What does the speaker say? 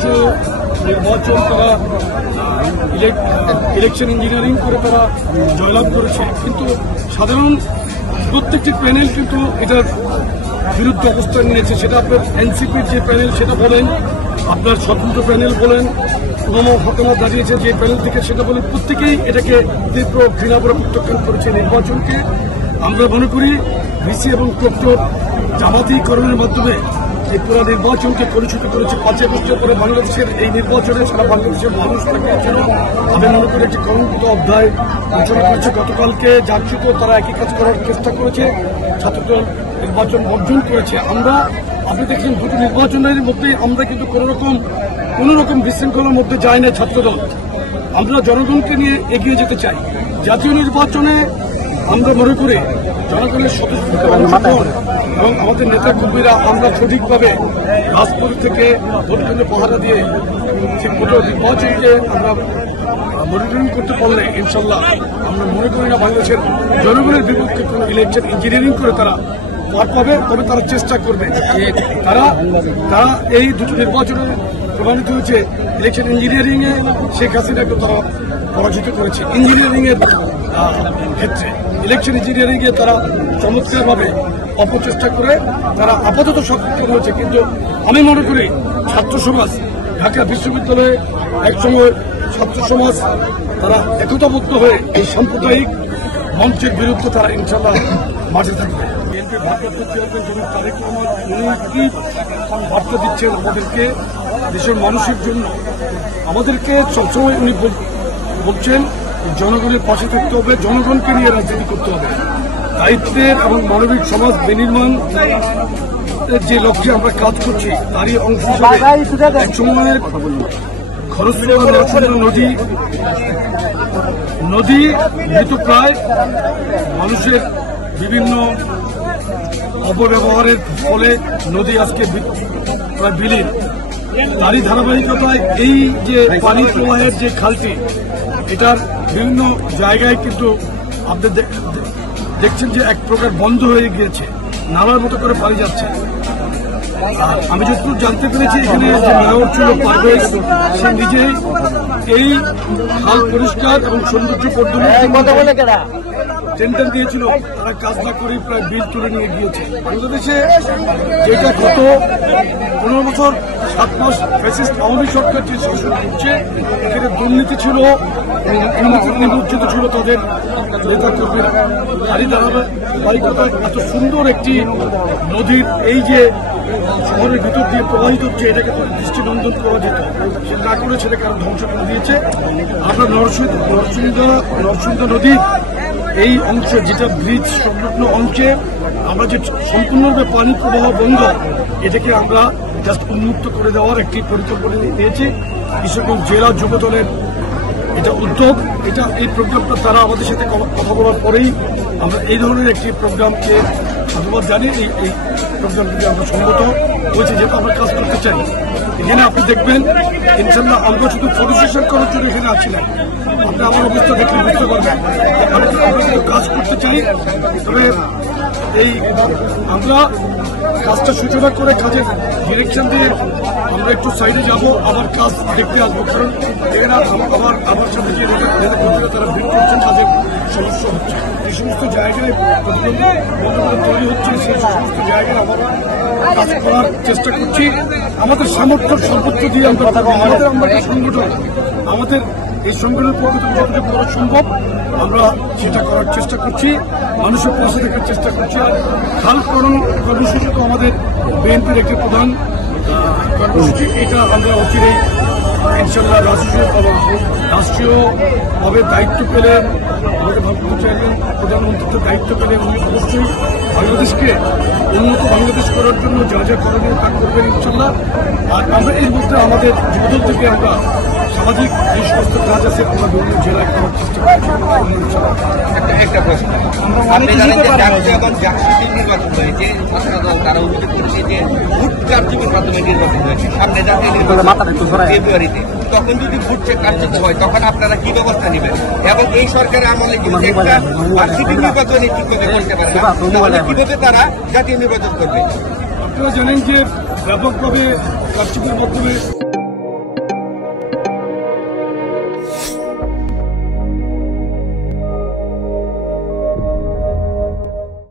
সুষ্ঠু নির্বাচন তারা ইলেকশন ইঞ্জিনিয়ারিং করে তারা জয়লাভ করেছে, কিন্তু সাধারণ প্রত্যেকটি প্যানেল কিন্তু এটার বিরুদ্ধে অবস্থান নিয়েছে। সেটা আপনার এনসিপির যে প্যানেল সেটা বলেন, আপনার স্বতন্ত্র প্যানেল বলেন, হকামত দাঁড়িয়েছে যে প্যানেল থেকে সেটা বলেন, প্রত্যেকেই এটাকে তীব্র ঘৃণা করে প্রত্যাখ্যান করেছে নির্বাচনকে। আমরা মনে করি ভিসি এবং প্রক্টর জামাতিকরণের মাধ্যমে এই পুরো নির্বাচনকে কলুষিত করেছে। 5 আগস্টের পরে বাংলাদেশের এই নির্বাচনে সারা বাংলাদেশের মানুষ ছিল, আমি মনে করি একটি কলঙ্কিত অধ্যায় ঘোষণা করেছে। গতকালকে যাচ্ছিত তারা একই কাজ করার চেষ্টা করেছে, ছাত্রদল নির্বাচন বর্জন করেছে। আপনি দেখছেন দুটো নির্বাচনের মধ্যে আমরা কিন্তু কোন রকম বিশৃঙ্খলার মধ্যে যায় না ছাত্রদল। আমরা জনগণকে নিয়ে এগিয়ে যেতে চাই। জাতীয় নির্বাচনে আমরা মনে করি জনগণের স্বতঃস্ফূর্ত অংশগ্রহণ এবং আমাদের নেতা কর্মীরা আমরা সঠিকভাবে রাজপথ থেকে ভোটকেন্দ্রে পাহারা দিয়ে পুরো নির্বাচনকে আমরা মনিটরিং করতে পারলে ইনশাল্লাহ আমরা মনে করি না বাংলাদেশের জনগণের বিপক্ষে কোনো ইলেকশন ইঞ্জিনিয়ারিং করে তারা পার পাবে। তবে তারা চেষ্টা করবে। তারা এই দুটো নির্বাচনে প্রমাণিত হয়েছে ইলেকশন ইঞ্জিনিয়ারিং এ শেখ হাসিনাকে তারা পরাজিত করেছে। ইঞ্জিনিয়ারিং এর ক্ষেত্রে ইলেকশন ইঞ্জিনিয়ারিং এ তারা চমৎকারভাবে অপচেষ্টা করে তারা আপাতত সক্ষম হয়েছে। কিন্তু আমি মনে করি ছাত্র সমাজ, ঢাকা বিশ্ববিদ্যালয়ে একসময় ছাত্র সমাজ তারা একতাবদ্ধ হয়ে এই সাম্প্রদায়িক মঞ্চের বিরুদ্ধে তারা ইনশাল্লাহ মাঠে থাকবে। বিএনপির ভারপ্রাপ্ত চেয়ারম্যান জনাব তারেক রহমান উনি কি বার্তা দিচ্ছেন আমাদেরকে, দেশের মানুষের জন্য আমাদেরকে সবসময় উনি বলছেন জনগণের পাশে থাকতে হবে, জনগণকে নিয়ে রাজনীতি করতে হবে। দায়িত্বের এবং মানবিক সমাজ বিনির্মাণ যে লক্ষ্যে আমরা কাজ করছি তারই অংশ হিসেবে এক সময়ের খরস্রোতা নদী মৃতপ্রায়, মানুষের বিভিন্ন অপব্যবহারের ফলে নদী আজকে প্রায় বিলীন। তারই ধারাবাহিকতায় এই যে পানি প্রবাহের যে খালটি, এটার বিভিন্ন জায়গায় কিন্তু আপনি দেখছেন যে এক প্রকার বন্ধ হয়ে গিয়েছে, নালার মতো করে পানি যাচ্ছে। আমি যতটুকু জানতে পেরেছি এখানে যে মেয়র ছিল পারভেজ, সে নিজেই এই খাল পরিষ্কার এবং সৌন্দর্য বর্ধনের টেন্ডার দিয়েছিল, তারা কাজ না করে প্রায় বিল তুলে নিয়ে গিয়েছে। বাংলাদেশে যেটা গত 15 বছর 7 মাস ফ্যাসিস্ট আওয়ামী সরকার যে শাসন করছে, এখানে দুর্নীতি ছিল, নিমজ্জিত ছিল তাদের নেতা কর্মীরা। তারই ধারাবাহিকতায় এত সুন্দর একটি নদীর এই যে শহরের ভিতর দিয়ে প্রবাহিত হচ্ছে, এটাকে দৃষ্টিনন্দন করা যেত, সে না করে সেটাকে আরো ধ্বংস করে দিয়েছে। আমরা নরসিংদী নদী এই অংশে যেটা ব্রিজ সংলগ্ন অংশে আমরা যে সম্পূর্ণরূপে পানি প্রবাহ বন্ধ, এটাকে আমরা জাস্ট উন্মুক্ত করে দেওয়ার একটি পরিকল্পনা নিয়েছি। কৃষকগঞ্জ জেলা যুব দলের এটা উদ্যোগ, এই প্রোগ্রামটা তারা আমাদের সাথে কথা বলার পরেই আমরা এই ধরনের একটি প্রোগ্রামকে ধন্যবাদ জানিয়ে এই প্রোগ্রামটিকে আমরা সম্মত হয়েছে, যেহেতু আমরা কাজ করতে চাই। এখানে আপনি দেখবেন ইনশাল্লাহ আমরা শুধু ফটো সেশন করার জন্য এখানে আছি না, আপনি আমার অবস্থা দেখলে বুঝতে পারবেন আমরা শুধু কাজ করতে চাই। তবে এই আমরা কাজটা সূচনা করে কাজের ডিরেকশন দিয়ে আমরা একটু সাইডে যাব, আবার কাজ দেখতে আসবো। কারণ এখানে আমার সাথে যে নেতা তারা ভিড় করছেন, তাদের সমস্যা হচ্ছে। এই সমস্ত জায়গায় তৈরি হচ্ছে, সেই সমস্ত জায়গায় আমরা কাজ করার চেষ্টা করছি। আমাদের সামর্থ্য সর্বোচ্চ দিয়ে আমরা একটা সংগঠন, আমাদের এই সংগঠনের পক্ষ থেকে যতটা করা সম্ভব আমরা সেটা করার চেষ্টা করছি, মানুষের পাশে থাকার চেষ্টা করছি। খাল কর্মসূচি তো আমাদের বিএনপির একটি প্রধান কর্মসূচি, এটা আমরা অচিরেই ইনশাল্লাহ রাষ্ট্রীয়ভাবে দায়িত্ব পেলে, আমাদের ভারপ্রাপ্ত চেয়ারম্যান প্রধানমন্ত্রীর দায়িত্ব পেলে উনি অবশ্যই বাংলাদেশকে উন্নত বাংলাদেশ করার জন্য যা যা করণীয় তা করবেন ইনশাল্লাহ। আর আমরা এর মধ্যে আমাদের যুবদল থেকে আমরা সামাজিক যে সমস্ত কাজ আছে আমরা বিভিন্ন জেলায় করার চেষ্টা করছি। একটা প্রশ্ন, আপনি জানেন যে জাতীয় এবং জাকসুর নির্বাচন হয়েছে, তারা অভিযোগ করেছে যে ভোট কারচুপির মাধ্যমে নির্বাচন হয়েছে, সামনে জাতীয় নির্বাচন ফেব্রুয়ারিতে। তখন যদি ভোট কারচুপি হয় তখন আপনারা কি ব্যবস্থা নেবেন? এবং এই সরকারের আমলে কিন্তু একটা বার্ষিক নির্বাচনে ঠিকভাবে করতে পারে না, তাহলে কিভাবে তারা জাতীয় নির্বাচন করবে? আপনারা জানেন যে ব্যাপকভাবে কারচুপির মাধ্যমে